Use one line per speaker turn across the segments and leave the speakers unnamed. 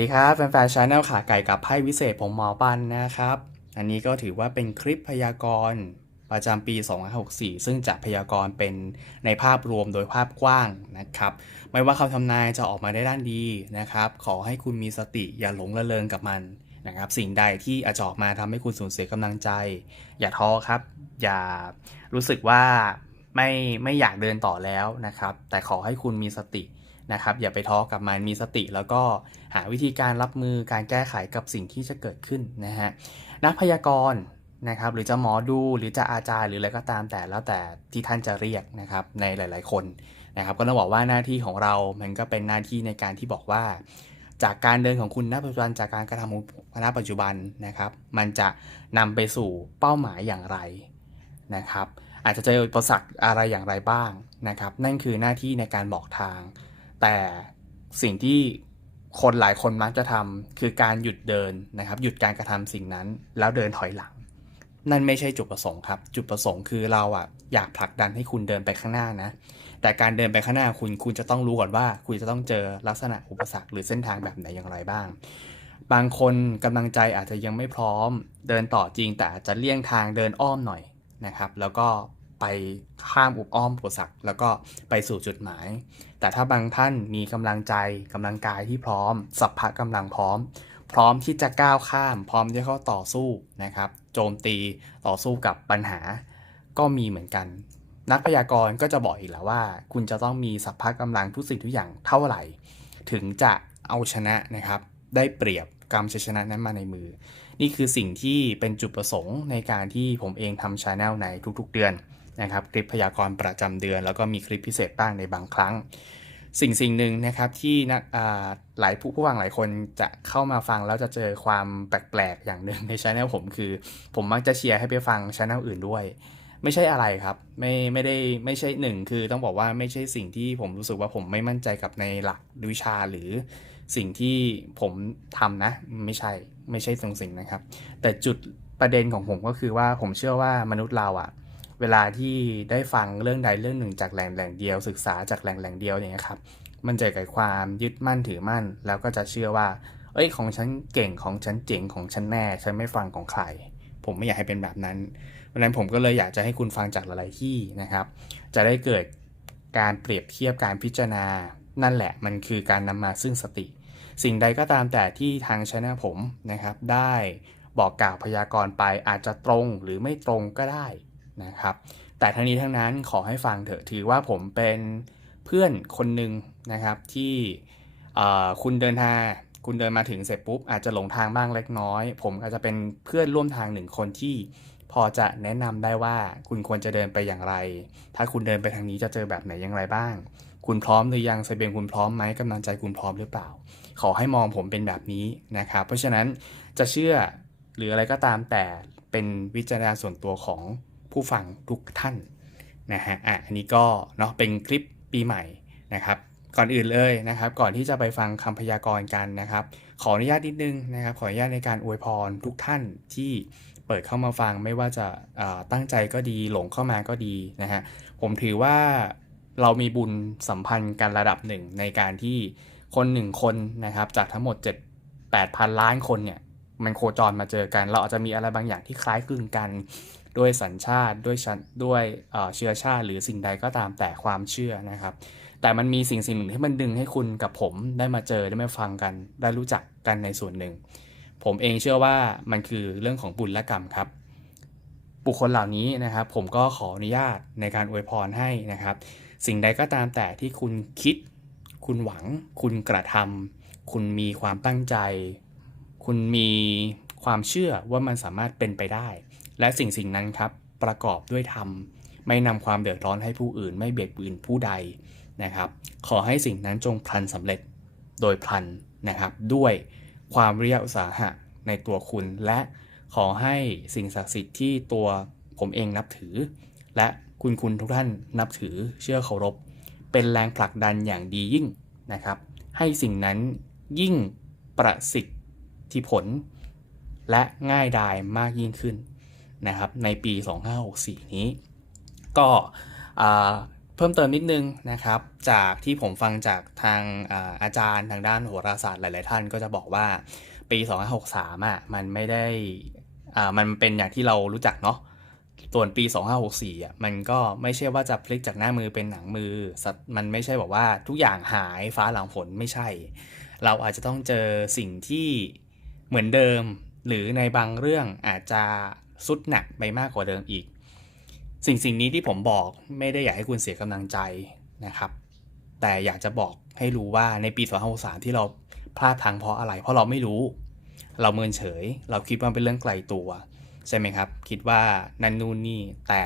สวัสดีครับแฟนๆชาแนลขาไก่กับไพ่วิเศษผมหมอปันนะครับ อันนี้ก็ถือว่าเป็นคลิปพยากรณ์ประจำปี 2564 ซึ่งจะพยากรณ์เป็นในภาพรวมโดยภาพกว้างนะครับ ไม่ว่าคำทำนายจะออกมาได้ด้านดีนะครับ ขอให้คุณมีสติอย่าหลงระเริงกับมันนะครับ สิ่งใดที่อาจจะออกมาทำให้คุณสูญเสียกำลังใจ อย่าท้อครับ อย่ารู้สึกว่าไม่ไม่อยากเดินต่อแล้วนะครับ แต่ขอให้คุณมีสติ นะครับ อย่าไปท้อกับมันมีสติ แล้วก็หาวิธีการรับมือการแก้ไขกับสิ่งที่จะเกิดขึ้นนะฮะนักพยากรณ์นะครับหรือจะหมอดูหรือจะอาจารย์หรืออะไรก็ตามแต่แล้วแต่ที่ท่านจะเรียกนะครับในหลาย ๆ คนนะครับ ก็ต้องบอกว่าหน้าที่ของเรา มันก็เป็นหน้าที่ในการที่บอกว่า จากการเดินของคุณณปัจจุบันจากการกระทำของณปัจจุบันนะครับ มันจะนำไปสู่เป้าหมายอย่างไรนะครับ อาจจะเจออุปสรรคอะไรอย่างไรบ้างนะครับ นั่นคือหน้าที่ในการบอกทาง แต่สิ่งที่คนหลายคนมักจะทำคือการหยุดเดินนะครับ หยุดการกระทำสิ่งนั้น แล้วเดินถอยหลัง นั่นไม่ใช่จุดประสงค์ครับ จุดประสงค์คือเราอะอยากผลักดันให้คุณเดินไปข้างหน้านะ แต่การเดินไปข้างหน้าคุณคุณจะต้องรู้ก่อนว่า คุณจะต้องเจอลักษณะอุปสรรคหรือเส้นทางแบบไหนอย่างไรบ้าง บางคนกำลังใจอาจจะยังไม่พร้อม เดินต่อจริงแต่อาจจะเลี่ยงทางเดินอ้อมหน่อยนะครับ แล้วก็ ไปข้ามอุปอ้อมอุปสรรคแล้วก็ไปสู่จุดหมาย แต่ถ้าบางท่านมีกำลังใจกำลังกายที่พร้อม สัพพะกำลังพร้อม พร้อมที่จะก้าวข้าม พร้อมที่เข้าต่อสู้นะครับ โจมตีต่อสู้กับปัญหา ก็มีเหมือนกัน นักพยากรณ์ก็จะบอกอีกแล้วว่า คุณจะต้องมีสัพพะกำลังทุกสิ่งทุกอย่างเท่าไหร่ ถึงจะเอาชนะนะครับ ได้เปรียบกรรมชัยชนะนั้นมาในมือ นี่คือสิ่งที่เป็นจุดประสงค์ในการที่ผมเองทำชาแนลในทุกๆเดือน นะครับคลิปพยากรณ์ประจำเดือน แล้วก็มีคลิปพิเศษบ้างในบางครั้ง สิ่งสิ่งหนึ่งนะครับที่นักอ่าหลายผู้ผู้ฟังหลายคนจะเข้ามาฟังแล้วจะเจอความแปลกๆอย่างหนึ่งในช anel ผมคือ ผมมักจะเชียร์ให้ไปฟังช anel อื่นด้วยไม่ใช่อะไรครับ ไม่ไม่ได้ไม่ใช่หนึ่งคือต้องบอกว่าไม่ใช่สิ่งที่ผมรู้สึกว่าผมไม่มั่นใจกับในหลักวิชาหรือสิ่งที่ผมทำนะ ไม่ใช่ไม่ใช่ตรงสิ่งนะครับ แต่จุดประเด็นของผมก็คือว่าผมเชื่อว่ามนุษย์เราอะ เวลาที่ได้ฟังเรื่องใดเรื่องหนึ่งจากแหล่งแหล่งเดียว ศึกษาจากแหล่งแหล่งเดียวอย่างเงี้ยครับ มันจะเกิดความยึดมั่นถือมั่น แล้วก็จะเชื่อว่า เอ้ยของฉันเก่งของฉันเจ๋งของฉันแน่ฉันไม่ฟังของใคร ผมไม่อยากให้เป็นแบบนั้นเพราะนั้นผมก็เลยอยากจะให้คุณฟังจากหลายๆที่นะครับ จะได้เกิดการเปรียบเทียบการพิจารณา นั่นแหละมันคือการนำมาซึ่งสติ สิ่งใดก็ตามแต่ที่ทางช anel ผมนะครับ ได้บอกกล่าวพยากรณ์ไปอาจจะตรงหรือไม่ตรงก็ได้ นะครับ แต่ทั้งนี้ทั้งนั้นขอให้ฟังเถอะถือว่าผมเป็นเพื่อนคนหนึ่งนะครับที่คุณเดินทางคุณเดินมาถึงเสร็จปุ๊บอาจจะหลงทางบ้างเล็กน้อย ผมอาจจะเป็นเพื่อนร่วมทางหนึ่งคนที่พอจะแนะนำได้ว่าคุณควรจะเดินไปอย่างไร ถ้าคุณเดินไปทางนี้จะเจอแบบไหนอย่างไรบ้าง คุณพร้อมหรือยังไซเบนคุณพร้อมไหมกำลังใจคุณพร้อมหรือเปล่า ขอให้มองผมเป็นแบบนี้นะครับ เพราะฉะนั้นจะเชื่อหรืออะไรก็ตามแต่เป็นวิจารณญาณส่วนตัวของ ผู้ฟังทุกท่านนะฮะอะอันนี้ก็เนาะเป็นคลิปปีใหม่นะครับ ก่อนอื่นเลยนะครับ ก่อนที่จะไปฟังคำพยากรณ์กันนะครับ ขออนุญาตนิดนึงนะครับ ขออนุญาตในการอวยพรทุกท่านที่เปิดเข้ามาฟังไม่ว่าจะอ่าตั้งใจก็ดีหลงเข้ามาก็ดีนะฮะผมถือว่าเรามีบุญสัมพันธ์กันระดับหนึ่งในการที่คนหนึ่งคนนะครับ จากทั้งหมด 7 8พันล้านคนเนี่ยมันโคจรมาเจอกัน เราอาจจะมีอะไรบางอย่างที่คล้ายคลึงกัน ด้วยสัญชาติด้วยชันด้วยเอ่อเชื้อชาติ หรือสิ่งใดก็ตามแต่ความเชื่อนะครับ แต่มันมีสิ่งสิ่งหนึ่งที่มันดึงให้คุณกับผมได้มาเจอได้มาฟังกันได้รู้จักกันในส่วนหนึ่ง ผมเองเชื่อว่ามันคือเรื่องของบุญและกรรมครับ บุคคลเหล่านี้นะครับ ผมก็ขออนุญาตในการอวยพรให้นะครับ สิ่งใดก็ตามแต่ที่คุณคิด คุณหวัง คุณกระทำคุณมีความตั้งใจ คุณมีความเชื่อว่ามันสามารถเป็นไปได้ และสิ่งสิ่งนั้นครับประกอบด้วยธรรม ไม่นำความเดือดร้อนให้ผู้อื่น ไม่เบียดเบียนผู้ใดนะครับ ขอให้สิ่งนั้นจงพลันสำเร็จโดยพลันนะครับด้วยความวิริยอุตสาหะในตัวคุณ และขอให้สิ่งศักดิ์สิทธิ์ที่ตัวผมเองนับถือ และคุณคุณทุกท่านนับถือเชื่อเคารพ เป็นแรงผลักดันอย่างดียิ่งนะครับ ให้สิ่งนั้นยิ่งประสิทธิผล และง่ายดายมากยิ่งขึ้น นะครับในปี 2564 นี้ ก็อ่าพิ่มเติมนิดนึงนะครับจากที่ผมฟังจากทางอาจารย์ทางด้านโหราศาสตร์หลาย ๆ ท่านก็จะบอกว่าปี 2563อะมันไม่ได้อ่ามันเป็นอย่างที่เรารู้จักเนาะส่วนปี 2564อะมันก็ไม่ใช่ว่าจะพลิกจากหน้ามือเป็นหนังมือ มันไม่ใช่แบบว่าทุกอย่างหายฟ้าหลังฝนไม่ใช่ เราอาจจะต้องเจอสิ่งที่เหมือนเดิม หรือในบางเรื่องอาจจะ สุดหนักไปมากกว่าเดิมอีก สิ่งสิ่งนี้ที่ผมบอกไม่ได้อยากให้คุณเสียกำลังใจนะครับ แต่อยากจะบอกให้รู้ว่าในปี2563ที่เราพลาดทางเพราะอะไร เพราะเราไม่รู้ เราเมินเฉย เราคิดว่าเป็นเรื่องไกลตัว ใช่ไหมครับ คิดว่านั่นนู่นนี่แต่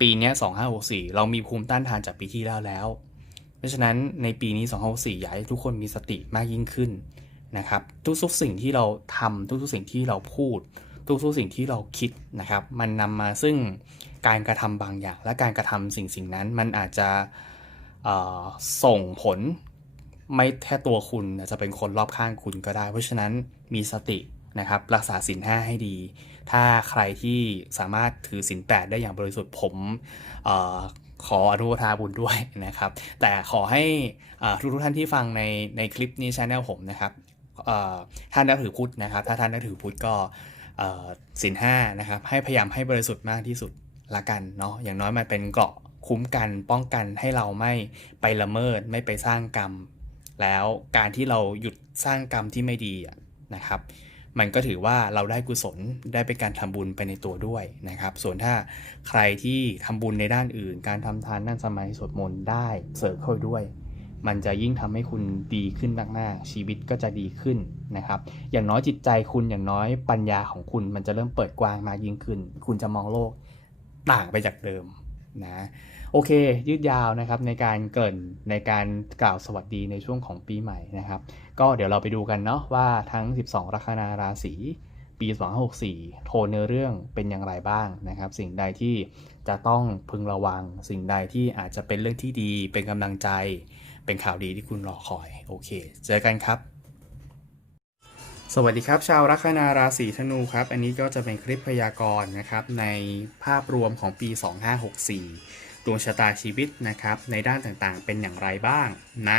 ปีนี้2564 เรามีภูมิต้านทานจากปีที่แล้วแล้ว เพราะฉะนั้นในปีนี้2564อยากให้ทุกคนมีสติมากยิ่งขึ้นนะครับ ทุกๆสิ่งที่เราทำทุกๆสิ่งที่เราพูด ทุกๆสิ่งที่เราคิดนะครับ มันนำมาซึ่งการกระทำบางอย่าง และการกระทำสิ่งสิ่งนั้นมันอาจจะส่งผลไม่แค่ตัวคุณจะเป็นคนรอบข้างคุณก็ได้ เพราะฉะนั้นมีสตินะครับรักษาศีลห้าให้ดี ถ้าใครที่สามารถถือศีลแปดได้อย่างบริสุทธิ์ผมอขออนุโมทนาบุญด้วยนะครับ แต่ขอให้ทุกทุกท่านที่ฟังในในคลิปนี้ช anel ผมนะครับท่านนับถือพุทธนะครับ ถ้าท่านนับถือพุทธก็ เอ่อศีลห้านะครับให้พยายามให้บริสุทธิ์มากที่สุดละกันเนาะอย่างน้อยมันเป็นเกราะคุ้มกันป้องกันให้เราไม่ไปละเมิดไม่ไปสร้างกรรม แล้วการที่เราหยุดสร้างกรรมที่ไม่ดีนะครับ มันก็ถือว่าเราได้กุศลได้เป็นการทำบุญไปในตัวด้วยนะครับ ส่วนถ้าใครที่ทำบุญในด้านอื่น การทำทานนั่งสมาธิสวดมนต์ได้เสริมเข้าด้วย มันจะยิ่งทำให้คุณดีขึ้นมากๆชีวิตก็จะดีขึ้นนะครับ อย่างน้อยจิตใจคุณอย่างน้อยปัญญาของคุณมันจะเริ่มเปิดกว้างมากยิ่งขึ้น คุณจะมองโลกต่างไปจากเดิมนะโอเค ยืดยาวนะครับในการเกริ่นในการกล่าวสวัสดีในช่วงของปีใหม่นะครับ ก็เดี๋ยวเราไปดูกันเนาะว่าทั้ง 12 ลัคนาราศีปี 2564 โทนเนื้อเรื่องเป็นอย่างไรบ้างนะครับ สิ่งใดที่จะต้องพึงระวัง สิ่งใดที่อาจจะเป็นเรื่องที่ดีเป็นกำลังใจ เป็นข่าวดีที่คุณรอคอย โอเค เจอกันครับ สวัสดีครับชาวลัคนาราศีธนูครับ อันนี้ก็จะเป็นคลิปพยากรณ์นะครับ ในภาพรวมของปี 2564 ดวงชะตาชีวิตนะครับ ในด้านต่างๆ เป็นอย่างไรบ้างนะ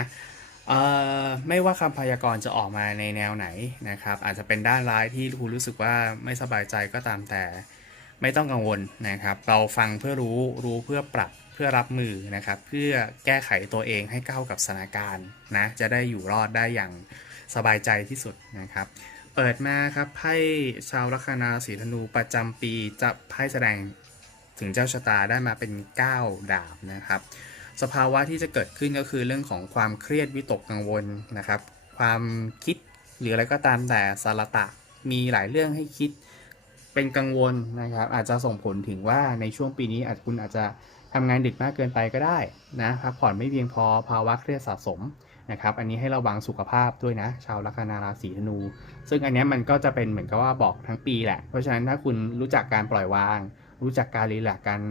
เอ่อไม่ว่าคำพยากรณ์จะออกมาในแนวไหนนะครับ อาจจะเป็นด้านร้ายที่คุณรู้สึกว่าไม่สบายใจก็ตามแต่ไม่ต้องกังวลนะครับ เราฟังเพื่อรู้รู้เพื่อปรับ พื่อรับมือนะครับ เพื่อแก้ไขตัวเองให้เข้ากับสถานการณ์นะจะได้อยู่รอดได้อย่างสบายใจที่สุดนะครับ เปิดมาครับไพ่ชาวลัคนาสีธนูประจำปีจะไพ่แสดงถึงเจ้าชะตาได้มาเป็น 9 ดาบนะครับ สภาวะที่จะเกิดขึ้นก็คือเรื่องของความเครียดวิตกกังวลนะครับ ความคิดหรืออะไรก็ตามแต่สารตะมีหลายเรื่องให้คิดเป็นกังวลนะครับ อาจจะส่งผลถึงว่าในช่วงปีนี้อาจคุณอาจจะ ทำงานดึกมากเกินไปก็ได้นะพักผ่อนไม่เพียงพอภาวะเครียดสะสมนะครับอันนี้ให้ระวังสุขภาพด้วยนะ ชาวลัคนาราศีธนู ซึ่งอันนี้มันก็จะเป็นเหมือนกับว่าบอกทั้งปีแหละ เพราะฉะนั้นถ้าคุณรู้จักการปล่อยวาง รู้จักการรีแลกซ์การ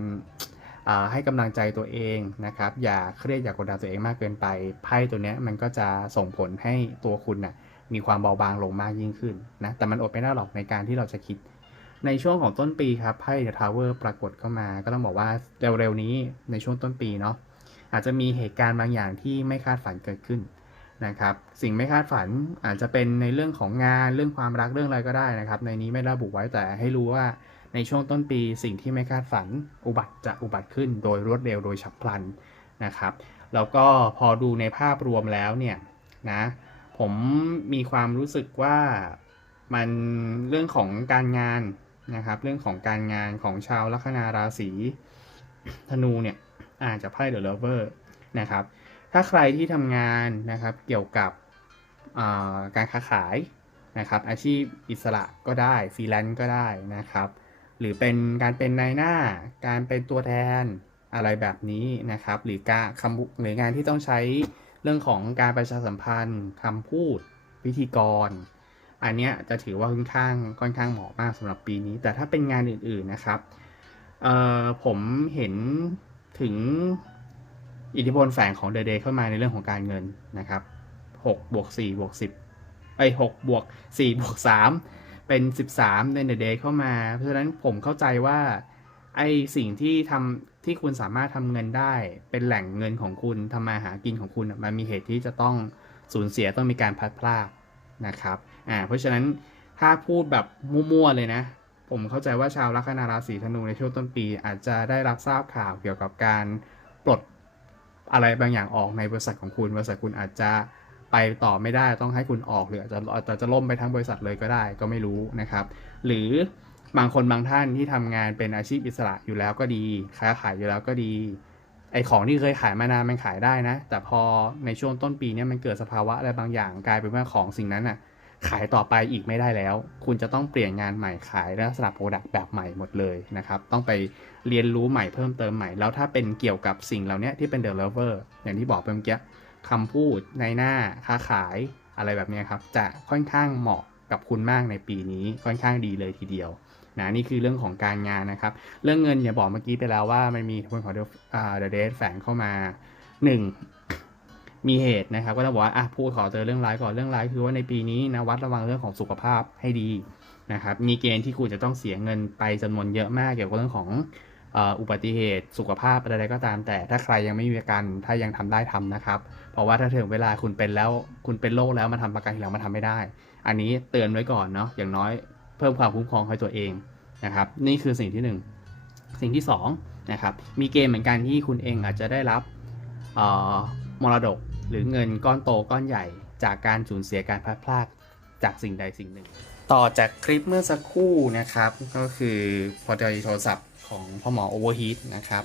ให้กำลังใจตัวเองนะครับ อย่าเครียดอย่ากดดันตัวเองมากเกินไปไพ่ตัวนี้มันก็จะส่งผลให้ตัวคุณน่ะมีความเบาบางลงมากยิ่งขึ้นนะแต่มันอดไม่ได้หรอกในการที่เราจะคิด ในช่วงของต้นปีครับไพ่เดอะทาวเวอร์ปรากฏเข้ามา ก็ต้องบอกว่าเร็วๆนี้ในช่วงต้นปีเนาะอาจจะมีเหตุการณ์บางอย่างที่ไม่คาดฝันเกิดขึ้นนะครับ สิ่งไม่คาดฝันอาจจะเป็นในเรื่องของงานเรื่องความรักเรื่องอะไรก็ได้นะครับ ในนี้ไม่ระบุไว้แต่ให้รู้ว่าในช่วงต้นปีสิ่งที่ไม่คาดฝันอุบัติจะอุบัติขึ้น โดยรวดเร็วโดยฉับพลันนะครับ แล้วก็พอดูในภาพรวมแล้วเนี่ยนะผมมีความรู้สึกว่ามันเรื่องของการงาน นะครับ เรื่องของการงานของชาวลัคนาราศีธนูเนี่ยอาจจะไพ่เดอะเลเวอร์นะครับ ถ้าใครที่ทำงานนะครับเกี่ยวกับการค้าขายนะครับ อาชีพอิสระก็ได้ฟรีแลนซ์ก็ได้นะครับ หรือเป็นการเป็นนายหน้า การเป็นตัวแทนอะไรแบบนี้นะครับ หรือการคำหรืองานที่ต้องใช้เรื่องของการประชาสัมพันธ์คำพูด พิธีกร อันเนี้ยจะถือว่าค่อนข้างค่อนข้างเหมาะมากสำหรับปีนี้ แต่ถ้าเป็นงานอื่นๆนะครับเอ่อผมเห็นถึงอิทธิพลแฝงของเด e d เดย์เข้ามาในเรื่องของการเงินนะครับ6บวก4บวก10ไอ้6บวก4บวก3เป็น 13 ในเด e d เดย์เข้ามา เพราะฉะนั้นผมเข้าใจว่าไอ้สิ่งที่ทำที่ที่คุณสามารถทำเงินได้ เป็นแหล่งเงินของคุณทำมาหากินของคุณมันมีเหตุที่จะต้องสูญเสียต้องมีการพลัดพรากนะครับ อ่าเพราะฉะนั้นถ้าพูดแบบมั่วๆเลยนะ ผมเข้าใจว่าชาวลัคนาราศีธนูในช่วงต้นปี อาจจะได้รับทราบข่าวเกี่ยวกับการปลดอะไรบางอย่างออกในบริษัทของคุณบริษัทคุณอาจจะไปต่อไม่ได้ต้องให้คุณออกหรืออาจจะอาจจะล่มไปทั้งบริษัทเลยก็ได้ก็ไม่รู้นะครับ หรือบางคนบางท่านที่ทำงานเป็นอาชีพอิสระอยู่แล้วก็ดีค้าขายอยู่แล้วก็ดีไอของที่เคยขายมานานมันขายได้นะ แต่พอในช่วงต้นปีนี้มันเกิดสภาวะอะไรบางอย่างกลายเป็นว่าของสิ่งนั้นอะ ขายต่อไปอีกไม่ได้แล้ว คุณจะต้องเปลี่ยนงานใหม่ขายลักษณะโปรดักต์แบบใหม่หมดเลยนะครับ ต้องไปเรียนรู้ใหม่เพิ่มเติมใหม่ แล้วถ้าเป็นเกี่ยวกับสิ่งเหล่านี้ที่เป็น developer อย่างที่บอกไปเมื่อกี้คำพูดในหน้าค้าขายอะไรแบบนี้ครับ จะค่อนข้างเหมาะกับคุณมากในปีนี้ค่อนข้างดีเลยทีเดียวนะนี่คือเรื่องของการงานนะครับ เรื่องเงินอย่าบอกเมื่อกี้ไปแล้วว่ามันมีผลของเดอะเดทแฝงเข้ามา 1. มีเหตุนะครับ ก็ต้องบอกว่าอะพูดขอเจอเรื่องร้ายก่อนเรื่องร้ายคือว่าในปีนี้นะวัดระวังเรื่องของสุขภาพให้ดีนะครับ มีเกณฑ์ที่คุณจะต้องเสียเงินไปจำนวนเยอะมากเกี่ยวกับเรื่องของอุบัติเหตุสุขภาพอะไรก็ตาม แต่ถ้าใครยังไม่มีประกันถ้ายังทำได้ทำนะครับ เพราะว่าถ้าถึงเวลาคุณเป็นแล้วคุณเป็นโรคแล้วมาทำประกันทีหลังมาทำไม่ได้ อันนี้เตือนไว้ก่อนเนาะอย่างน้อยเพิ่มความคุ้มครองให้ตัวเองนะครับ นี่คือสิ่งที่ 1 สิ่งที่2นะครับมีเกณฑ์เหมือนกันที่คุณเองอาจจะได้รับมรดก หรือเงินก้อนโตก้อนใหญ่ จากการสูญเสียการพลัดพรากจากสิ่งใดสิ่งหนึ่ง ต่อจากคลิปเมื่อสักครู่นะครับ ก็คือพอดีโทรศัพท์ของพ่อหมอโอเวอร์ฮีทนะครับ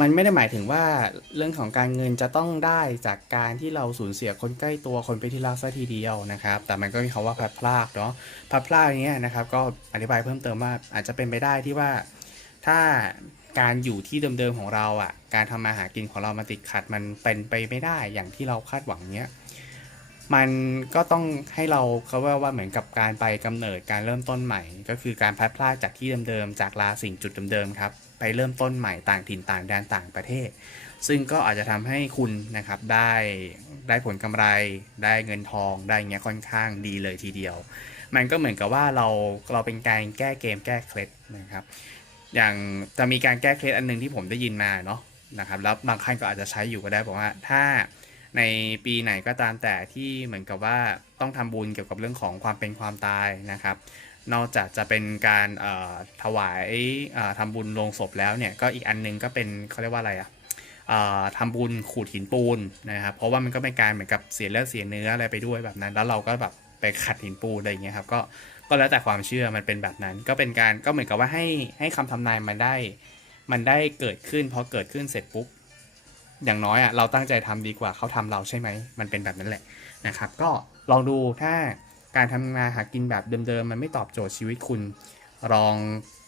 มันไม่ได้หมายถึงว่าเรื่องของการเงินจะต้องได้จากการที่เราสูญเสียคนใกล้ตัวคนไปที่รักซะทีเดียวนะครับ แต่มันก็มีคำว่าพลัดพรากเนาะพลัดพรากเนี้ยนะครับ ก็อธิบายเพิ่มเติมว่าอาจจะเป็นไปได้ที่ว่าถ้า การอยู่ที่เดิมๆของเราอะ การทำมาหากินของเรามาติดขัดมันเป็นไปไม่ได้อย่างที่เราคาดหวังเนี้ย มันก็ต้องให้เราเขาว่าว่าเหมือนกับการไปกำเนิดการเริ่มต้นใหม่ ก็คือการพลัดพรากจากที่เดิมๆจากลาสิ่งจุดเดิมๆครับ ไปเริ่มต้นใหม่ต่างถิ่นต่างแดนต่างประเทศ ซึ่งก็อาจจะทำให้คุณนะครับได้ได้ผลกำไรได้เงินทองได้เงี้ยค่อนข้างดีเลยทีเดียว มันก็เหมือนกับว่าเราเราเป็นการแก้เกมแก้เคล็ดนะครับ อย่างจะมีการแก้เคล็ดอันหนึงที่ผมได้ยินมาเนาะนะครับแล้วบางท่านก็อาจจะใช้อยู่ก็ได้บอกว่าถ้าในปีไหนก็ตามแต่ที่เหมือนกับว่าต้องทำบุญเกี่ยวกับเรื่องของความเป็นความตายนะครับ นอกจากจะเป็นการถวายเอ่อทำบุญลงศพแล้วเนี่ยก็อีกอันหนึงก็เป็นเขาเรียกว่าอะไรอะเอ่อทำบุญขูดหินปูนนะครับเพราะว่ามันก็เป็นการเหมือนกับเสียเลือดเสียเนื้ออะไรไปด้วยแบบนั้น แล้วเราก็แบบไปขัดหินปูนอะไรอย่างเงี้ยครับก็ ก็แล้วแต่ความเชื่อมันเป็นแบบนั้น ก็เป็นการก็เหมือนกับว่าให้ให้คำทำนายมันได้ มันได้เกิดขึ้นพอเกิดขึ้นเสร็จปุ๊บอย่างน้อยอะเราตั้งใจทำดีกว่าเขาทำเราใช่ไหมมันเป็นแบบนั้นแหละนะครับ ก็ลองดูถ้าการทำงานหากินแบบเดิมๆมันไม่ตอบโจทย์ชีวิตคุณลอง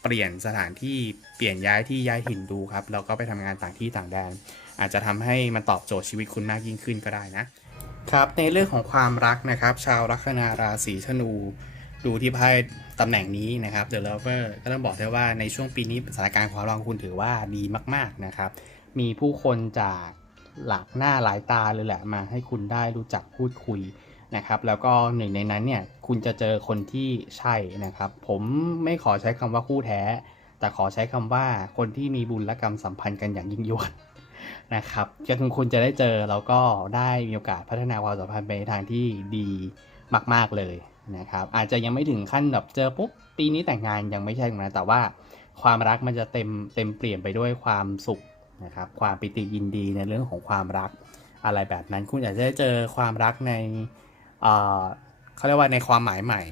เปลี่ยนสถานที่เปลี่ยนย้ายที่ย้ายถิ่นดูครับแล้วก็ไปทำงานต่างที่ต่างแดน อาจจะทำให้มันตอบโจทย์ชีวิตคุณมากยิ่งขึ้นก็ได้นะครับ ในเรื่องของความรักนะครับ ชาวลัคนาราศีธนู ดูที่ไพ่ตำแหน่งนี้นะครับ The Lover ก็ต้องบอกได้ว่าในช่วงปีนี้สถานการณ์ความรักของคุณถือว่าดีมากๆนะครับ มีผู้คนจากหลากหน้าหลายตาเลยแหละมาให้คุณได้รู้จักพูดคุยนะครับ แล้วก็หนึ่งในนั้นเนี่ยคุณจะเจอคนที่ใช่นะครับ ผมไม่ขอใช้คำว่าคู่แท้ แต่ขอใช้คำว่าคนที่มีบุญและกรรมสัมพันธ์กันอย่างยิ่งยวดนะครับก็คือคุณจะได้เจอแล้วก็ได้มีโอกาสพัฒนาความสัมพันธ์ไปในทางที่ดีมาก ๆ เลย นะครับอาจจะยังไม่ถึงขั้นแบบเจอปุ๊บปีนี้แต่งงานยังไม่ใช่ตรงนั้นแต่ว่าความรักมันจะเต็มเต็มเปลี่ยนไปด้วยความสุขนะครับความปิติยินดีในเรื่องของความรักอะไรแบบนั้น คุณอาจจะได้เจอความรักในเเขาเรียกว่าในความหมายใหม่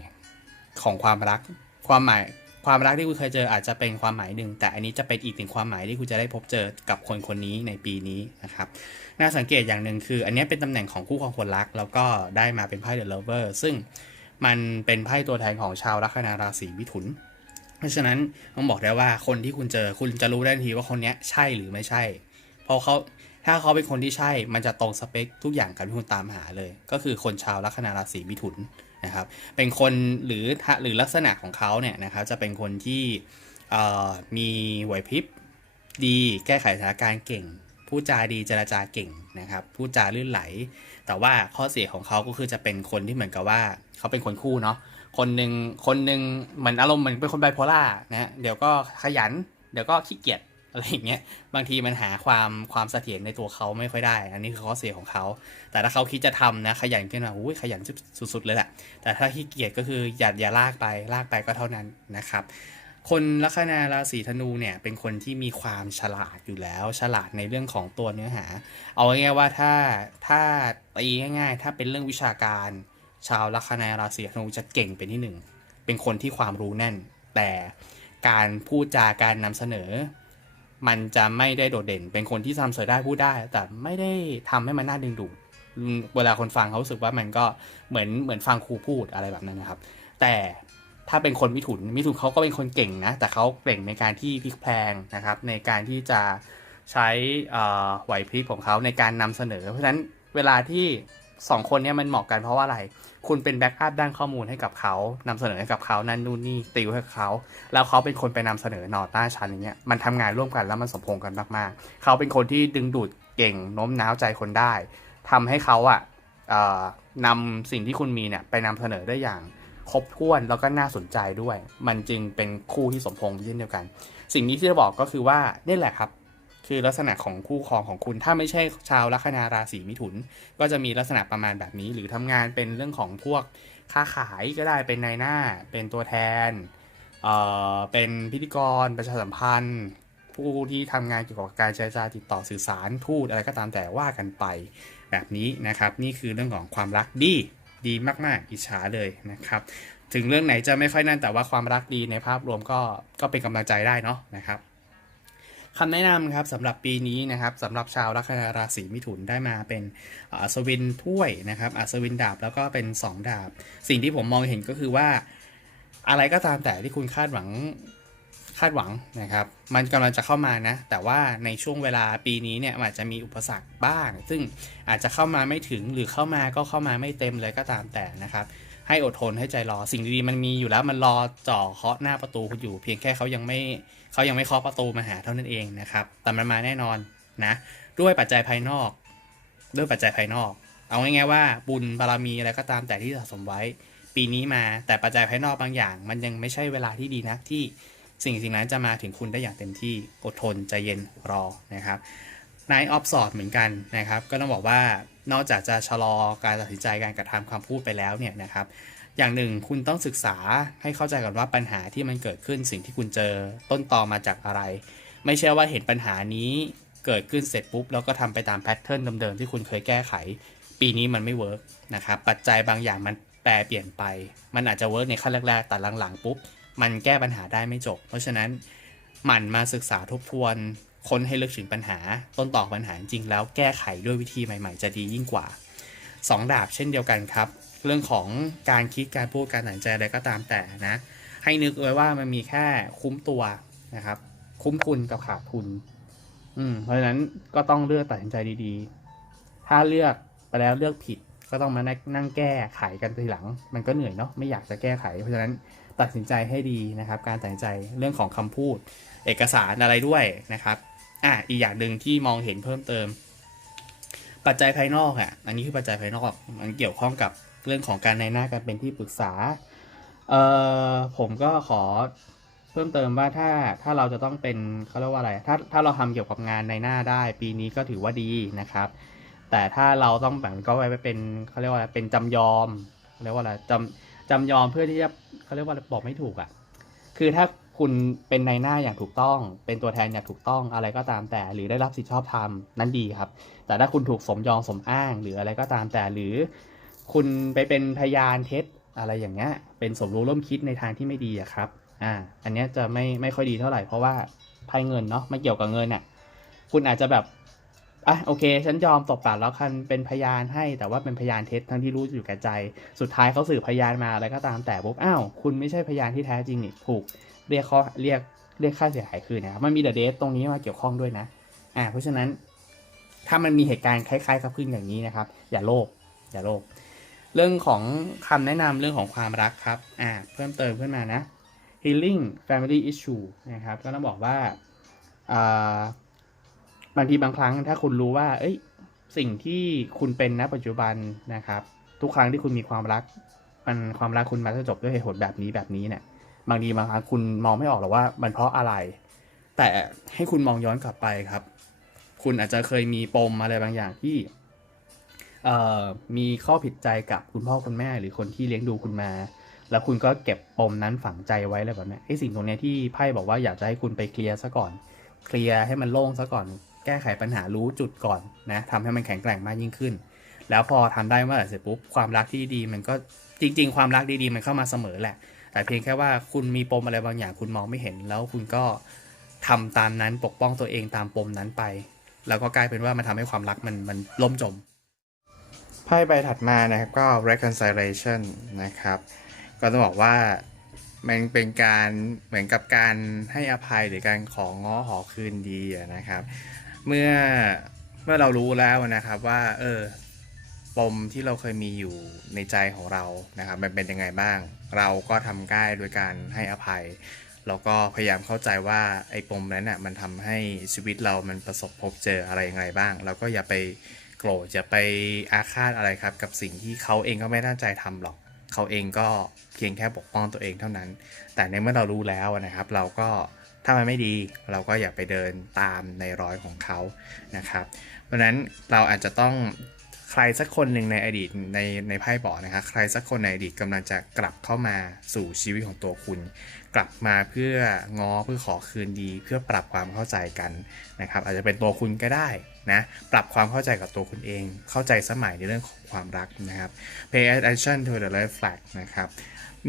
ของความรักความหมายความรักที่คุณเคยเจออาจจะเป็นความหมายหนึ่งแต่อันนี้จะเป็นอีกหนึ่งความหมายที่คุณจะได้พบเจอกับคนคนนี้ในปีนี้นะครับน่าสังเกตอย่างหนึ่งคือ อันนี้เป็นตำแหน่งของคู่ครองคนรัก แล้วก็ได้มาเป็นไพ่เดอะเลเวอร์ซึ่ง มันเป็นไพ่ตัวแทนของชาวลัคนาราศีมิถุน เพราะฉะนั้นต้องบอกได้ว่าคนที่คุณเจอคุณจะรู้ได้ทันทีว่าคนนี้ใช่หรือไม่ใช่ เพราะเขาถ้าเขาเป็นคนที่ใช่ มันจะตรงสเปคทุกอย่างกับที่คุณตามหาเลย ก็คือคนชาวลัคนาราศีมิถุนนะครับ เป็นคนหรือหรือลักษณะของเขาเนี่ยนะครับจะเป็นคนที่มีไหวพริบดีแก้ไขสถานการณ์เก่ง พูดจาดีเจรจาเก่งนะครับ พูดจาลื่นไหล แต่ว่าข้อเสียของเขาก็คือจะเป็นคนที่เหมือนกับว่า เขาเป็นคนคู่เนาะคนหนึ่งคนหนึ่งเหมือนอารมณ์เหมือนเป็นคนไบโพล่านะฮะเดี๋ยวก็ขยัน เดี๋ยวก็ขี้เกียจอะไรอย่างเงี้ยบางทีมันหาความความเสถียรในตัวเขาไม่ค่อยได้ อันนี้คือข้อเสียของเขา แต่ถ้าเขาคิดจะทำนะขยันขึ้นมาอุ้ยขยันสุดๆเลยแหละแต่ถ้าขี้เกียจก็คืออย่าอย่าลากไปลากไปก็เท่านั้นนะครับคนลัคนาราศีธนูเนี่ยเป็นคนที่มีความฉลาดอยู่แล้ว ฉลาดในเรื่องของตัวเนื้อหา เอาง่ายๆว่าถ้าถ้าตีง่ายๆ ถ้าเป็นเรื่องวิชาการ ชาวลัคนาราศีธนูจะเก่งเป็นที่หนึ่ง เป็นคนที่ความรู้แน่น แต่การพูดจาการนำเสนอ มันจะไม่ได้โดดเด่น เป็นคนที่ทำเสนอได้พูดได้ แต่ไม่ได้ทำให้มันน่าดึงดูดเวลาคนฟังเขาสึกว่ามันก็เหมือนเหมือนฟังครูพูดอะไรแบบนั้นนะครับ แต่ถ้าเป็นคนมิถุนมิถุนเขาก็เป็นคนเก่งนะ แต่เขาเก่งในการที่พลิกแพลงนะครับ ในการที่จะใช้เอ่อไหวพริบของเขาในการนำเสนอ เพราะฉะนั้นเวลาที่ สองคนเนี้มันเหมาะกันเพราะว่าอะไร คุณเป็นแบ็กอัพด้านข้อมูลให้กับเขานำเสนอให้กับเขานั่นนู่นนี่ติวให้เขา แล้วเขาเป็นคนไปนำเสนอหนอต้าชันอย่างเงี้ย มันทำงานร่วมกันแล้วมันสมพงกันมากๆ เขาเป็นคนที่ดึงดูดเก่งโน้มน้าวใจคนได้ทำให้เขาอะเอ่อนำสิ่งที่คุณมีเนี่ยไปนำเสนอได้อย่างครบถ้วนแล้วก็น่าสนใจด้วย มันจึงเป็นคู่ที่สมพงษ์เช่นเดียวกัน สิ่งนี้ที่จะบอกก็คือว่านี่แหละครับ คือลักษณะของคู่ครองของคุณ ถ้าไม่ใช่ชาวลัคนาราศีมิถุน ก็จะมีลักษณะประมาณแบบนี้ หรือทำงานเป็นเรื่องของพวกค้าขายก็ได้เป็นนายหน้า เป็นตัวแทนเอ่อเป็นพิธีกรประชาสัมพันธ์ ผู้ที่ทำงานเกี่ยวกับการเจรจาติดต่อสื่อสารทูตอะไรก็ตามแต่ว่ากันไปแบบนี้นะครับ นี่คือเรื่องของความรักดีดีมากๆ อิจฉาเลยนะครับ ถึงเรื่องไหนจะไม่ค่อยนั่นแต่ว่าความรักดีในภาพรวมก็ก็เป็นกำลังใจได้เนาะนะครับ คำแนะนำครับสำหรับปีนี้นะครับสำหรับชาวลัคนาราศีมิถุนได้มาเป็นอัศวินถ้วยนะครับอัศวินดาบแล้วก็เป็น 2 ดาบ สิ่งที่ผมมองเห็นก็คือว่า อะไรก็ตามแต่ที่คุณคาดหวังคาดหวังนะครับ มันกำลังจะเข้ามานะ แต่ว่าในช่วงเวลาปีนี้เนี่ยอาจจะมีอุปสรรคบ้าง ซึ่งอาจจะเข้ามาไม่ถึงหรือเข้ามาก็เข้ามาไม่เต็มเลยก็ตามแต่นะครับ ให้อดทนให้ใจรอสิ่งดีๆมันมีอยู่แล้วมันรอจ่อเคาะหน้าประตูคุณอยู่ เพียงแค่เขายังไม่เขายังไม่เคาะประตูมาหาเท่านั้นเองนะครับแต่มันมาแน่นอนนะ ด้วยปัจจัยภายนอก ด้วยปัจจัยภายนอก เอาง่ายๆว่าบุญบารมีอะไรก็ตามแต่ที่สะสมไว้ ปีนี้มาแต่ปัจจัยภายนอกบางอย่าง มันยังไม่ใช่เวลาที่ดีนะที่สิ่งสิ่งนั้นจะมาถึงคุณได้อย่างเต็มที่อดทนใจเย็นรอนะครับนายออฟสอดเหมือนกันนะครับ ก็ต้องบอกว่า นอกจากจะชะลอการตัดสินใจการกระทำคำพูดไปแล้วเนี่ยนะครับอย่างหนึ่งคุณต้องศึกษาให้เข้าใจก่อนว่าปัญหาที่มันเกิดขึ้นสิ่งที่คุณเจอต้นตอมาจากอะไร ไม่ใช่ว่าเห็นปัญหานี้เกิดขึ้นเสร็จปุ๊บแล้วก็ทำไปตามแพทเทิร์นเดิมๆที่คุณเคยแก้ไข ปีนี้มันไม่เวิร์กนะครับปัจจัยบางอย่างมันแปรเปลี่ยนไป มันอาจจะเวิร์กในขั้นแรกๆแต่หลังๆปุ๊บมันแก้ปัญหาได้ไม่จบ เพราะฉะนั้นหมั่นมาศึกษาทบทวน ค้นให้ลึกถึงปัญหา ต้นต่อปัญหาจริงแล้วแก้ไขด้วยวิธีใหม่ ๆ จะดียิ่งกว่า 2 ดาบเช่นเดียวกันครับ เรื่องของการคิดการพูดการตัดสินใจอะไรก็ตามแต่นะ ให้นึกไว้ว่ามันมีแค่คุ้มตัวนะครับ คุ้มทุนกับขาดทุน อืมเพราะฉะนั้นก็ต้องเลือกตัดสินใจดีๆ ถ้าเลือกไปแล้วเลือกผิดก็ต้องมานั่งแก้ไขกันทีหลัง มันก็เหนื่อยเนาะไม่อยากจะแก้ไข เพราะฉะนั้นตัดสินใจให้ดีนะครับ การตัดสินใจเรื่องของคำพูด เอกสารอะไรด้วยนะครับ อะอีกอย่างหนึ่งที่มองเห็นเพิ่มเติม ปัจจัยภายนอกอะ อันนี้คือปัจจัยภายนอก มันเกี่ยวข้องกับเรื่องของการในหน้าการเป็นที่ปรึกษา เอ่อผมก็ขอเพิ่มเติมว่าถ้าถ้าเราจะต้องเป็นเขาเรียกว่าอะไร ถ้าถ้าเราทำเกี่ยวกับงานในหน้าได้ ปีนี้ก็ถือว่าดีนะครับ แต่ถ้าเราต้องแบบก็ไปเป็นเขาเรียกว่าอะไรเป็นจำยอมเขาเรียกว่าอะไรจำจำยอมเพื่อที่จะเขาเรียกว่าบอกไม่ถูกอะ คือถ้า คุณเป็นในหน้าอย่างถูกต้อง เป็นตัวแทนอย่างถูกต้องอะไรก็ตามแต่ หรือได้รับสิทธิชอบธรรมนั้นดีครับ แต่ถ้าคุณถูกสมยอมสมอ้าง หรืออะไรก็ตามแต่หรือ คุณไปเป็นพยานเท็จอะไรอย่างเงี้ยเป็นสมรู้ร่วมคิดในทางที่ไม่ดีอะครับอ่าอันเนี้ยจะไม่ไม่ค่อยดีเท่าไหร่เพราะว่าไพ่เงินเนาะไม่เกี่ยวกับเงินน่ะคุณอาจจะแบบ อะโอเค ฉันยอมตบปากแล้วคันเป็นพยานให้ แต่ว่าเป็นพยานเท็จทั้งที่รู้อยู่แก่ใจ สุดท้ายเขาสื่อพยานมาอะไรก็ตามแต่ปุ๊บอ้าวคุณไม่ใช่พยานที่แท้จริงนี่ถูกเรียกข้อเรียกเรียกค่าเสียหายคืนนะครับมันมีเดอะเดทตรงนี้มาเกี่ยวข้องด้วยนะอ่าเพราะฉะนั้น ถ้ามันมีเหตุการณ์คล้ายๆกับพึ่งอย่างนี้นะครับ อย่าโลภอย่าโลภเรื่องของคำแนะนำเรื่องของความรักครับอ่าเพิ่มเติมขึ้นมานะ healing family issue นะครับก็ต้องบอกว่าอ่า บางทีบางครั้งถ้าคุณรู้ว่า เอ้ย สิ่งที่คุณเป็นณปัจจุบันนะครับ ทุกครั้งที่คุณมีความรัก มันความรักคุณมาจะจบด้วยเหตุผลแบบนี้แบบนี้เนี่ยบางทีบางครั้งคุณมองไม่ออกหรอกว่ามันเพราะอะไร แต่ให้คุณมองย้อนกลับไปครับ คุณอาจจะเคยมีปมอะไรบางอย่างที่เอ่อมีข้อผิดใจกับคุณพ่อคุณแม่ หรือคนที่เลี้ยงดูคุณมา แล้วคุณก็เก็บปมนั้นฝังใจไว้อะไรแบบนี้ไอ้สิ่งตรงนี้ที่ไพ่บอกว่าอยากจะให้คุณไปเคลียร์ซะก่อน เคลียร์ให้มันโล่งซะก่อน แก้ไขปัญหารู้จุดก่อนนะทำให้มันแข็งแกร่งมากยิ่งขึ้น แล้วพอทำได้เมื่อไหร่เสร็จปุ๊บความรักที่ดีมันก็จริง ๆ ความรักดีๆ มันเข้ามาเสมอแหละ แต่เพียงแค่ว่าคุณมีปมอะไรบางอย่างคุณมองไม่เห็น แล้วคุณก็ทำตามนั้นปกป้องตัวเองตามปมนั้นไป แล้วก็กลายเป็นว่ามันทำให้ความรักมันมันล่มจมไพ่ใบถัดมานะครับก็ reconciliation นะครับ ก็ต้องบอกว่ามันเป็นการเหมือนกับการให้อภัยหรือการของง้อขอคืนดีนะครับ เมื่อเมื่อเรารู้แล้วนะครับว่า เออปมที่เราเคยมีอยู่ในใจของเรานะครับ มันเป็นยังไงบ้าง เราก็ทำได้โดยการให้อภัย แล้วก็พยายามเข้าใจว่าไอ้ปมนั้นน่ะมันทำให้ชีวิตเรามันประสบพบเจออะไรยังไงบ้าง แล้วก็อย่าไปโกรธอย่าไปอาฆาตอะไรครับ กับสิ่งที่เขาเองก็ไม่ตั้งใจทำหรอก เขาเองก็เพียงแค่ปกป้องตัวเองเท่านั้น แต่ในเมื่อเรารู้แล้วนะครับ เราก็ ถ้ามันไม่ดีเราก็อย่าไปเดินตามในรอยของเขานะครับ เพราะนั้นเราอาจจะต้องใครสักคนหนึ่งในอดีตในในไพ่บอกนะครับใครสักคนในอดีตกำลังจะกลับเข้ามาสู่ชีวิตของตัวคุณ กลับมาเพื่อง้อเพื่อขอคืนดี เพื่อปรับความเข้าใจกันนะครับ อาจจะเป็นตัวคุณก็ได้นะปรับความเข้าใจกับตัวคุณเอง เข้าใจสมัยในเรื่องของความรักนะครับ pay attention to the red flag นะครับ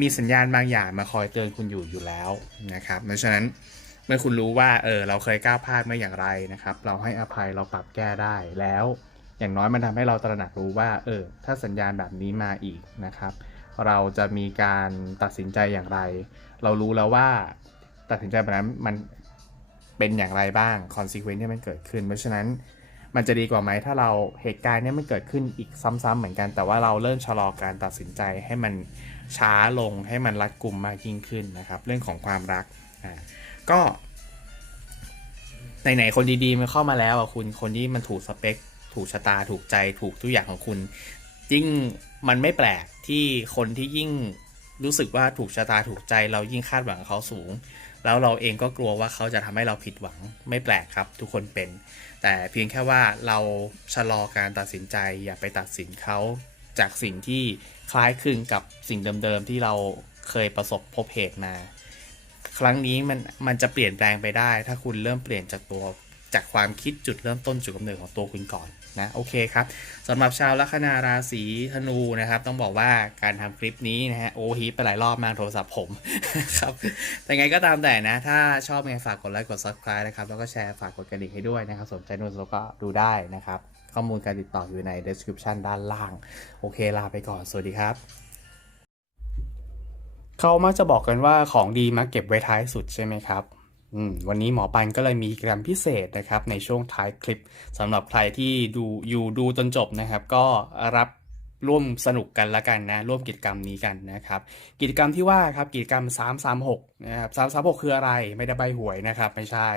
มีสัญญาณบางอย่างมาคอยเตือนคุณอยู่อยู่แล้วนะครับเพราะฉะนั้น เมื่อคุณรู้ว่าเออเราเคยก้าวพลาดเมื่ออย่างไรนะครับ เราให้อภัยเราปรับแก้ได้แล้ว อย่างน้อยมันทำให้เราตระหนักรู้ว่าเออถ้าสัญญาณแบบนี้มาอีกนะครับ เราจะมีการตัดสินใจอย่างไร เรารู้แล้วว่าตัดสินใจแบบนั้นมันเป็นอย่างไรบ้างคอนซีเควนซ์ที่มันเกิดขึ้น เพราะฉะนั้นมันจะดีกว่าไหมถ้าเราเหตุการณ์นี้มันเกิดขึ้นอีกซ้ำๆเหมือนกัน แต่ว่าเราเริ่มชะลอการตัดสินใจให้มันช้าลงให้มันรัดกุมมากยิ่งขึ้นนะครับ เรื่องของความรักอ่า ก็ไหนๆคนดีๆมันเข้ามาแล้วอะคุณคนที่มันถูกสเปค ถูกชะตาถูกใจถูกทุกอย่างของคุณยิ่งมันไม่แปลกที่คนที่ยิ่งรู้สึกว่าถูกชะตาถูกใจ เรายิ่งคาดหวังเขาสูง แล้วเราเองก็กลัวว่าเขาจะทำให้เราผิดหวังไม่แปลกครับ ทุกคนเป็น แต่เพียงแค่ว่าเราชะลอการตัดสินใจ อย่าไปตัดสินเขาจากสิ่งที่คล้ายคลึงกับสิ่งเดิมๆที่เราเคยประสบพบเหตุมา ครั้งนี้มันมันจะเปลี่ยนแปลงไปได้ ถ้าคุณเริ่มเปลี่ยนจากตัวจากความคิดจุดเริ่มต้นจุดกำเนิดของตัวคุณก่อนนะโอเคครับสำหรับชาวลัคนาราศีธนูนะครับ ต้องบอกว่าการทำคลิปนี้นะฮะโอ้ฮีไปหลายรอบมากโทรศัพท์ผมครับแต่ไงก็ตามแต่นะ ถ้าชอบไงฝากกดไลค์กด subscribe นะครับ แล้วก็แชร์ฝากกดกระดิ่งให้ด้วยนะครับสนใจนู่นแล้วก็ดูได้นะครับ ข้อมูลการติดต่ออยู่ใน description ด้านล่าง โอเคลาไปก่อน สวัสดีครับ เขามักจะบอกกันว่าของดีมักเก็บไว้ท้ายสุดใช่ไหมครับวันนี้หมอปันก็เลยมีกิจกรรมพิเศษนะครับ ในช่วงท้ายคลิปสำหรับใครที่ดูอยู่ดูจนจบนะครับ ก็รับร่วมสนุกกันละกันนะร่วมกิจกรรมนี้กันนะครับ กิจกรรมที่ว่าครับกิจกรรม 336นะครับ336 คืออะไรไม่ได้ใบหวยนะครับไม่ใช่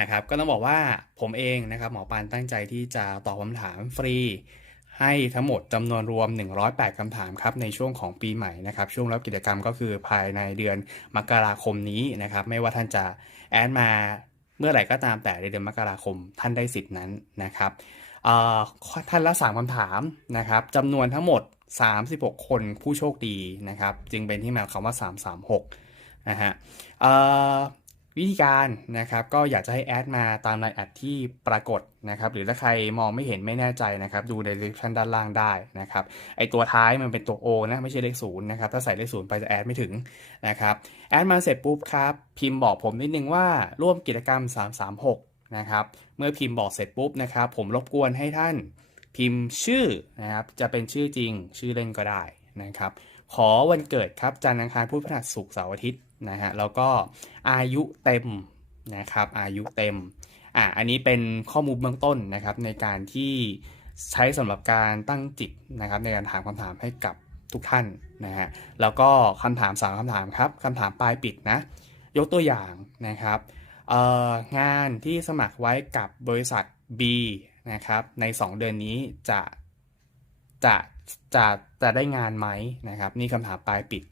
นะครับ ก็ต้องบอกว่าผมเองนะครับ หมอปันตั้งใจที่จะตอบคำถามฟรี ให้ทั้งหมดจำนวนรวม 108 คำถามครับในช่วงของปีใหม่นะครับ ช่วงรับกิจกรรมก็คือภายในเดือนมกราคมนี้นะครับ ไม่ว่าท่านจะแอดมาเมื่อไหร่ก็ตามแต่ในเดือนมกราคมท่านได้สิทธิ์นั้นนะครับท่านละ 3 คำถามนะครับจำนวนทั้งหมด 36 คนผู้โชคดีนะครับ จึงเป็นที่มาคำว่า 336นะฮะ วิธีการนะครับก็อยากจะให้แอดมาตามรายอัดที่ปรากฏนะครับหรือถ้าใครมองไม่เห็นไม่แน่ใจนะครับดูใน description ด้านล่างได้นะครับไอตัวท้ายมันเป็นตัว O นะไม่ใช่เลขศูนย์นะครับถ้าใส่เลขศูนย์ไปจะแอดไม่ถึงนะครับแอดมาเสร็จปุ๊บครับพิมพ์บอกผมนิดนึงว่าร่วมกิจกรรม 336นะครับเมื่อพิมพ์บอกเสร็จปุ๊บนะครับผมรบกวนให้ท่านพิมพ์ชื่อนะครับจะเป็นชื่อจริงชื่อเล่นก็ได้นะครับขอวันเกิดครับจันทร์อังคารพุธพฤหัสศุกร์เสาร์อาทิตย์ นะฮะแล้วก็อายุเต็มนะครับอายุเต็มอะอันนี้เป็นข้อมูลเบื้องต้นนะครับในการที่ใช้สำหรับการตั้งจิตนะครับในการถามคำถามให้กับทุกท่านนะฮะแล้วก็คำถามสามคำถามครับคำถามปลายปิดนะยกตัวอย่างนะครับงานที่สมัครไว้กับบริษัท B นะครับใน 2 เดือนนี้จะจะจะจะได้งานไหมนะครับนี่คำถามปลายปิด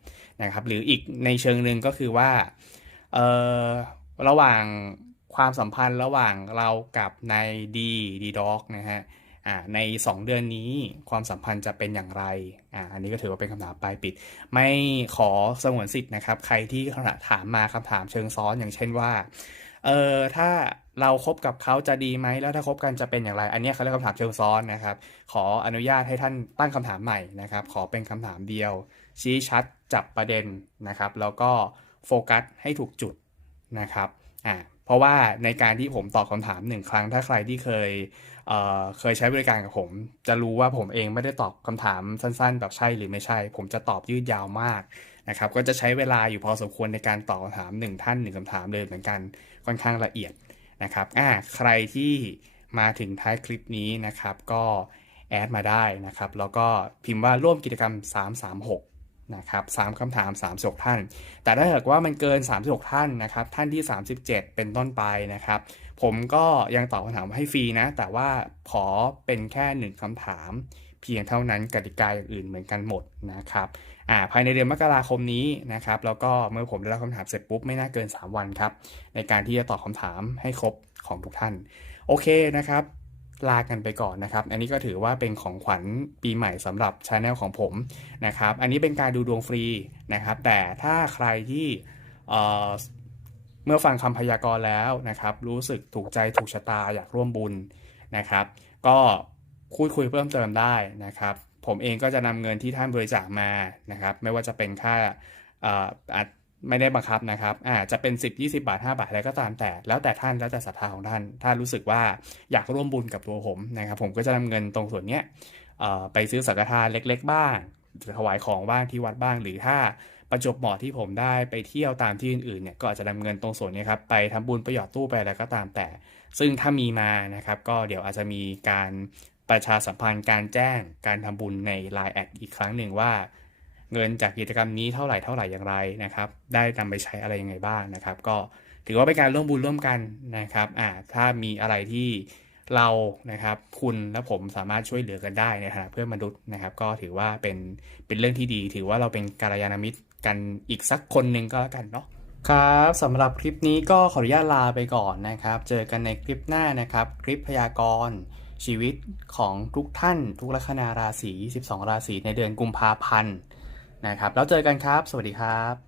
นะครับ หรืออีกในเชิงหนึ่งก็คือว่าเออระหว่างความสัมพันธ์ระหว่างเรากับนายดีดีด็อกนะฮะอ่าใน 2 เดือนนี้ความสัมพันธ์จะเป็นอย่างไรอ่าอันนี้ก็ถือว่าเป็นคำถามปลายปิด ไม่ขอสงวนสิทธิ์นะครับ ใครที่ถามมาคำถามเชิงซ้อนอย่างเช่นว่า เออถ้าเราคบกับเขาจะดีไหมแล้วถ้าคบกันจะเป็นอย่างไร อันนี้เขาเรียกคำถามเชิงซ้อนนะครับ ขออนุญาตให้ท่านตั้งคำถามใหม่นะครับ ขอเป็นคำถามเดียว ชี้ชัด จับประเด็นนะครับ แล้วก็โฟกัสให้ถูกจุดนะครับอ่าเพราะว่าในการที่ผมตอบคำถามหนึ่งครั้ง ถ้าใครที่เคยเอ่อเคยใช้บริการกับผม จะรู้ว่าผมเองไม่ได้ตอบคำถามสั้นๆ แบบใช่หรือไม่ใช่ ผมจะตอบยืดยาวมากนะครับก็จะใช้เวลาอยู่พอสมควรในการตอบคำถามหนึ่งท่านหนึ่งคำถามเลยเหมือนกันค่อนข้างละเอียดนะครับอ่าใครที่มาถึงท้ายคลิปนี้นะครับ ก็แอดมาได้นะครับ แล้วก็พิมพ์ว่าร่วมกิจกรรม 336 นะครับ3คำถาม 36 ท่าน แต่ถ้าเกิดว่ามันเกิน 36 ท่านนะครับ ท่านที่ 37 เป็นต้นไปนะครับ ผมก็ยังตอบคำถามให้ฟรีนะ แต่ว่าขอเป็นแค่หนึ่งคำถาม เพียงเท่านั้นกติกาอย่างอื่นเหมือนกันหมดนะครับอ่าภายในเดือนมกราคมนี้นะครับ แล้วก็เมื่อผมได้รับคำถามเสร็จปุ๊บไม่น่าเกิน 3 วันครับ ในการที่จะตอบคำถามให้ครบของทุกท่าน โอเคนะครับ ลากันไปก่อนนะครับ อันนี้ก็ถือว่าเป็นของขวัญปีใหม่สำหรับช anel ของผมนะครับ อันนี้เป็นการดูดวงฟรีนะครับ แต่ถ้าใครที่เเมื่อฟังคำพยากรณ์แล้วนะครับ รู้สึกถูกใจถูกชะตาอยากร่วมบุญนะครับ ก็คุยคุยเพิ่มเติมได้นะครับ ผมเองก็จะนำเงินที่ท่านบริจาคมานะครับ ไม่ว่าจะเป็นค่าออ ไม่ได้บังคับนะครับอ่าจะเป็น 10 20 บาท 5 บาทอะไรก็ตามแต่ แล้วแต่ท่านแล้วแต่ศรัทธาของท่าน ถ้ารู้สึกว่าอยากร่วมบุญกับตัวผมนะครับ ผมก็จะนำเงินตรงส่วนเนี้ยเอ่อไปซื้อสังฆทานเล็ก ๆ บ้างถวายของบ้างที่วัดบ้าง หรือถ้าประจบเหมาะที่ผมได้ไปเที่ยวตามที่อื่นๆเนี่ยก็อาจจะนำเงินตรงส่วนนี้ครับไปทำบุญประหยอดตู้ไปอะไรก็ตามแต่ ซึ่งถ้ามีมานะครับก็เดี๋ยวอาจจะมีการประชาสัมพันธ์การแจ้งการทำบุญใน Line แอดอีกครั้งหนึ่งว่า เงินจากกิจกรรมนี้เท่าไหร่เท่าไหร่อย่างไรนะครับ ได้นำไปใช้อะไรยังไงบ้างนะครับ ก็ถือว่าเป็นการร่วมบุญร่วมกันนะครับอ่าถ้ามีอะไรที่เรานะครับ คุณและผมสามารถช่วยเหลือกันได้ในฐานะเพื่อนมนุษย์นะครับ ก็ถือว่าเป็นเป็นเรื่องที่ดี ถือว่าเราเป็นกัลยาณมิตรกันอีกสักคนหนึ่งก็แล้วกันเนาะครับสำหรับคลิปนี้ก็ขออนุญาตลาไปก่อนนะครับ เจอกันในคลิปหน้านะครับ คลิปพยากรณ์ชีวิตของทุกท่าน ทุกลัคนาราศี 12 ราศีในเดือนกุมภาพันธ์ นะครับ แล้วเจอกันครับ สวัสดีครับ